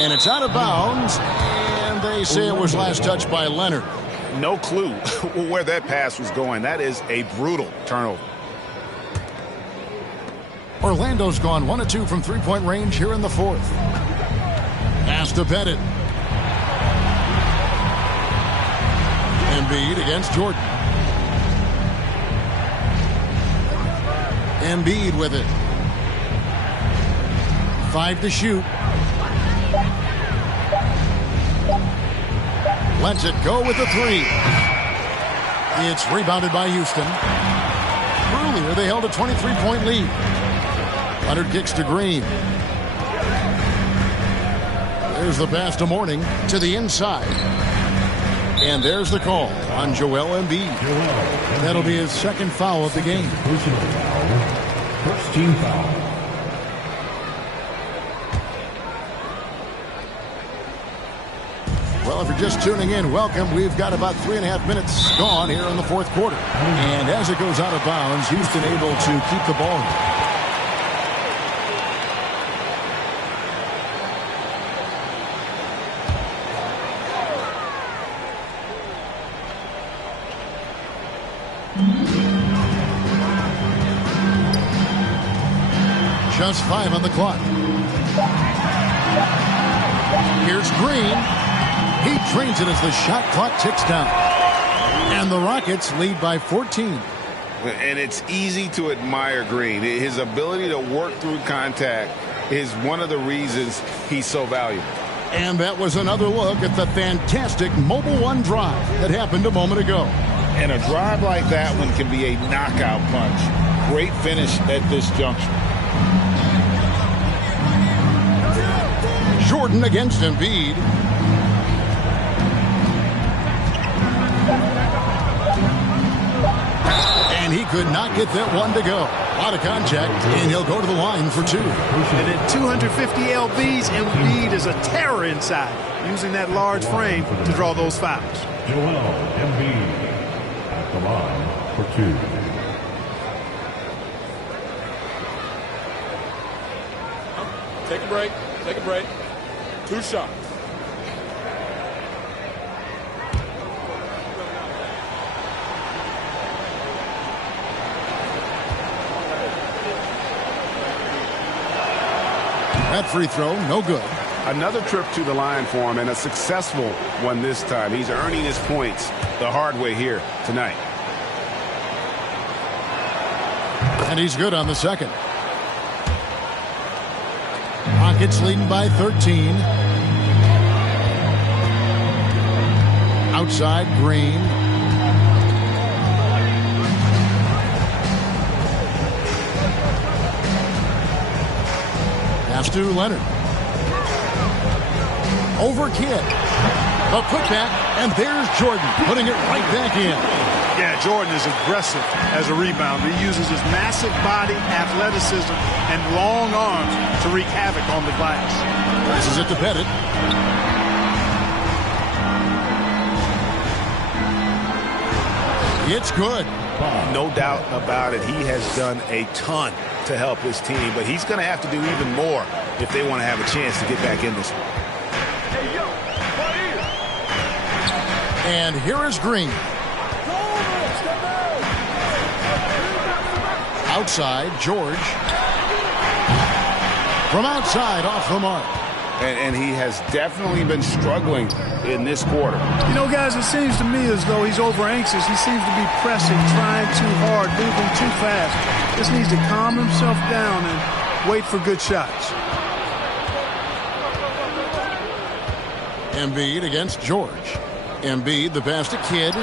And it's out of bounds. And they say it was last touched by Leonard. No clue where that pass was going. That is a brutal turnover. Orlando's gone 1 of 2 from three-point range here in the fourth. Pass to Pettit. Embiid against Jordan. Embiid with it. 5 to shoot. Lets it go with the 3. It's rebounded by Houston. Earlier, they held a 23-point lead. Leonard kicks to Green. There's the pass to Mourning to the inside. And there's the call on Joel Embiid. That'll be his second foul of the game. Personal foul. First team foul. Well, if you're just tuning in, welcome. We've got about 3.5 minutes gone here in the fourth quarter. And as it goes out of bounds, Houston able to keep the ball. Just 5 on the clock. Here's Green. He drains it as the shot clock ticks down. And the Rockets lead by 14. And it's easy to admire Green. His ability to work through contact is one of the reasons he's so valuable. And that was another look at the fantastic Mobile One drive that happened a moment ago. And a drive like that one can be a knockout punch. Great finish at this juncture. Jordan against Embiid. And he could not get that one to go. A lot of contact, and he'll go to the line for 2. And at 250 lbs, Embiid is a terror inside, using that large frame to draw those fouls. Joel Embiid at the line for 2. Take a break. Take a break. 2 shots. That free throw, no good. Another trip to the line for him, and a successful one this time. He's earning his points the hard way here tonight. And he's good on the second. Rockets leading by 13. Outside, Green. Pass to Leonard. Over Kidd. A putback, and there's Jordan putting it right back in. Yeah, Jordan is aggressive as a rebounder. He uses his massive body, athleticism, and long arms to wreak havoc on the glass. Passes it to Pettit. It's good. No doubt about it. He has done a ton to help his team, but he's going to have to do even more if they want to have a chance to get back in this one. And here is Green. Outside, George. From outside, off the mark. And he has definitely been struggling in this quarter. You know, guys, it seems to me as though he's over-anxious. He seems to be pressing, trying too hard, moving too fast. Just needs to calm himself down and wait for good shots. Embiid against George. Embiid, the pass to Kidd.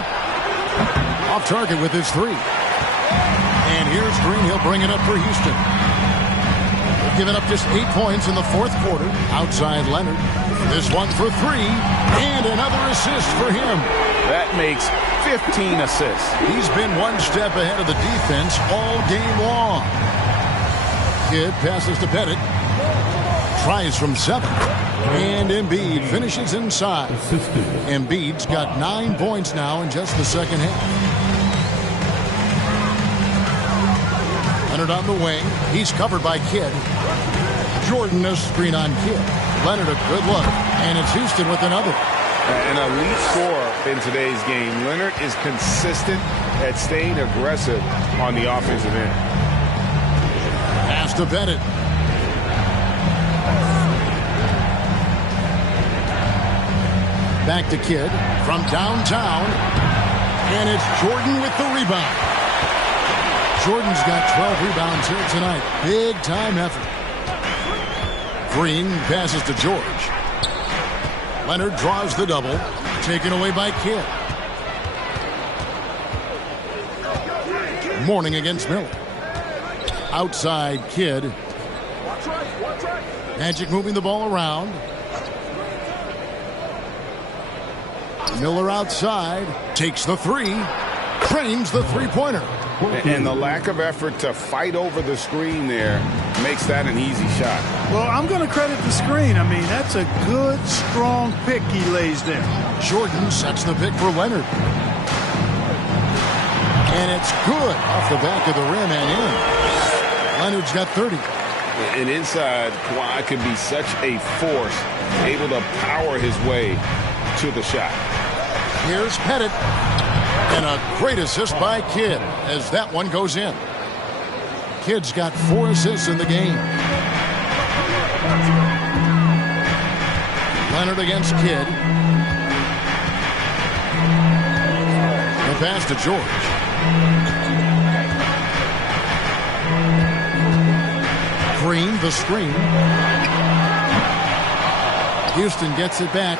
Off target with his 3. And here's Green. He'll bring it up for Houston. They've given up just 8 points in the fourth quarter. Outside Leonard. This one for 3. And another assist for him. That makes 15 assists. He's been one step ahead of the defense all game long. Kidd passes to Pettit. tries from 7. And Embiid finishes inside. Embiid's got 9 points now in just the second half. Leonard on the wing. He's covered by Kidd. Jordan a screen on Kidd. Leonard a good look. And it's Houston with another. An elite scorer in today's game. Leonard is consistent at staying aggressive on the offensive end. Pass to Bennett. Back to Kidd from downtown. And it's Jordan with the rebound. Jordan's got 12 rebounds here tonight. Big time effort. Green passes to George. Leonard draws the double. Taken away by Kidd. Mourning against Miller. Outside Kidd. Magic moving the ball around. Miller outside. Takes the 3. Cranes the three-pointer. And the lack of effort to fight over the screen there makes that an easy shot. Well, I'm going to credit the screen. I mean, that's a good, strong pick he lays there. Jordan sets the pick for Leonard. And it's good off the back of the rim and in. Leonard's got 30. And inside, Kawhi could be such a force, able to power his way to the shot. Here's Pettit. And a great assist by Kidd as that one goes in. Kidd's got 4 assists in the game. Leonard against Kidd. The pass to George. Green, the screen. Houston gets it back.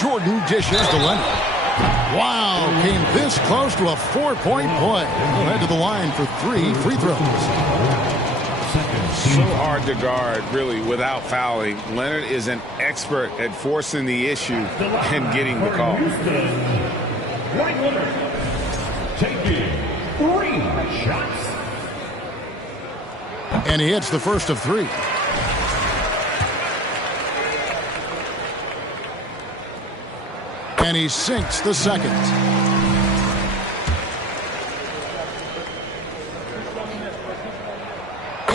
Jordan dishes to Leonard. Wow, came this close to a 4-point play. He'll head to the line for 3 free throws. So hard to guard, really, without fouling. Leonard is an expert at forcing the issue and getting the call. Taking 3 shots. And he hits the first of 3. And he sinks the second.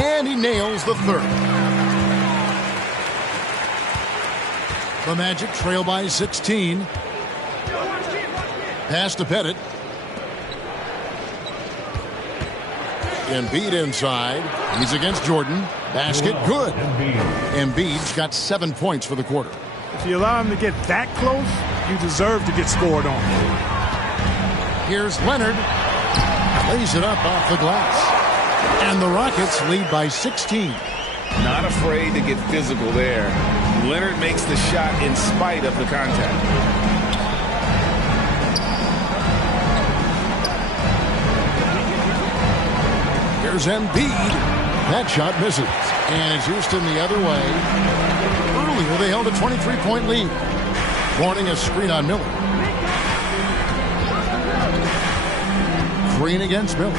And he nails the third. The Magic trail by 16. Pass to Pettit. Embiid inside. He's against Jordan. Basket good. Embiid's got 7 points for the quarter. If you allow him to get that close, you deserve to get scored on. Here's Leonard. Lays it up off the glass. And the Rockets lead by 16. Not afraid to get physical there. Leonard makes the shot in spite of the contact. Here's Embiid. That shot misses. And it's Houston the other way. Earlier, they held a 23-point lead. Warning a screen on Miller. Green against Miller.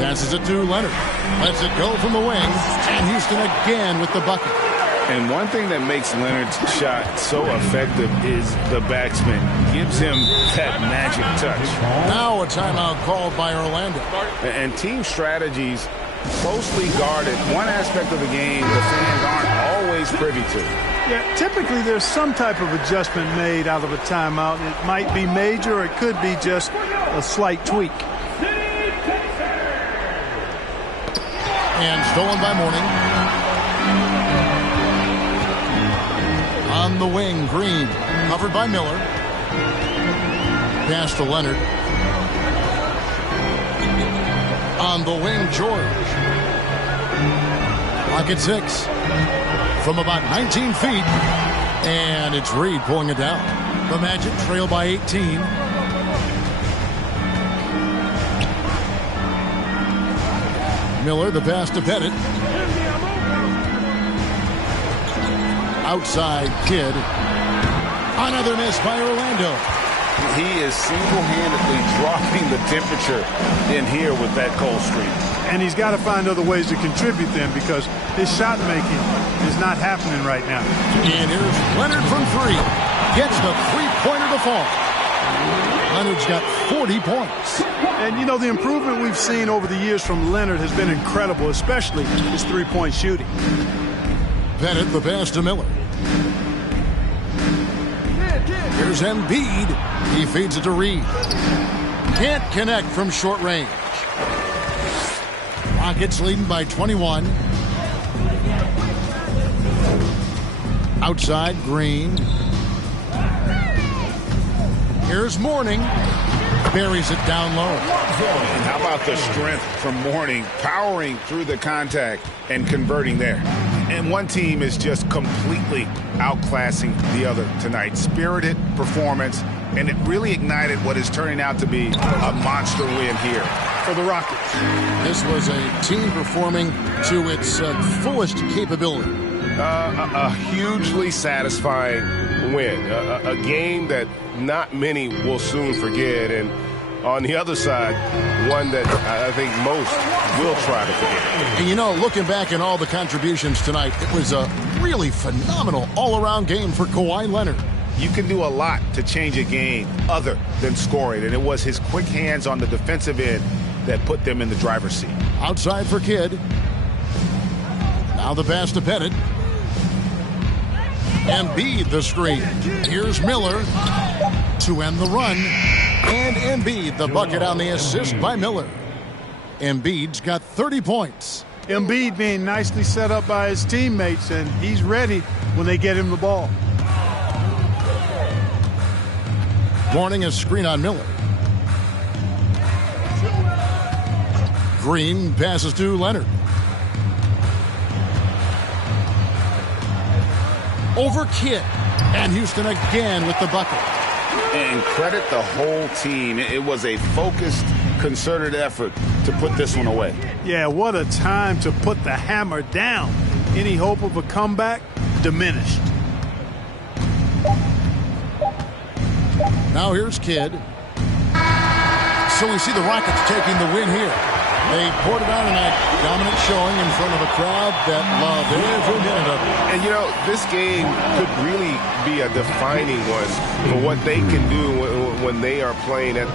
Passes it to Leonard. Lets it go from the wing. And Houston again with the bucket. And one thing that makes Leonard's shot so effective is the backspin. Gives him that magic touch. Now a timeout called by Orlando. And team strategies closely guarded. One aspect of the game the fans aren't always privy to. Yeah, typically there's some type of adjustment made out of a timeout. It might be major or it could be just a slight tweak. And stolen by Mourning. On the wing, Green. Covered by Miller. Pass to Leonard. On the wing, George. Pocket 6. From about 19 feet. And it's Reed pulling it down. The Magic trail by 18. Miller, the pass to Pettit. Outside, Kidd. Another miss by Orlando. He is single-handedly dropping the temperature in here with that cold streak. And he's got to find other ways to contribute then, because his shot making is not happening right now. And here's Leonard from three. Gets the three-pointer to fall. Leonard's got 40 points. And, you know, the improvement we've seen over the years from Leonard has been incredible, especially his three-point shooting. Bennett the pass to Miller. Here's Embiid. He feeds it to Reed. Can't connect from short range. Rockets leading by 21. Outside, Green. Here's Mourning. Buries it down low. How about the strength from Mourning, powering through the contact and converting there. And one team is just completely outclassing the other tonight. Spirited performance, and it really ignited what is turning out to be a monster win here for the Rockets. This was a team performing to its fullest capability. A hugely satisfying win. A game that not many will soon forget. And on the other side, one that I think most will try to forget. And, you know, looking back at all the contributions tonight, it was a really phenomenal all-around game for Kawhi Leonard. You can do a lot to change a game other than scoring, and it was his quick hands on the defensive end that put them in the driver's seat. Outside for Kidd. Now the pass to Pettit. Embiid the screen. Here's Miller to end the run. And Embiid the bucket on the assist by Miller. Embiid's got 30 points. Embiid being nicely set up by his teammates, and he's ready when they get him the ball. Warning a screen on Miller. Green passes to Leonard. Over Kidd. And Houston again with the bucket. And credit the whole team. It was a focused, concerted effort to put this one away. Yeah, what a time to put the hammer down. Any hope of a comeback diminished. Now here's Kidd. So we see the Rockets taking the win here. They poured it on tonight. Dominant showing in front of a crowd that loved every minute of it. And, you know, this game could really be a defining one for what they can do when they are playing at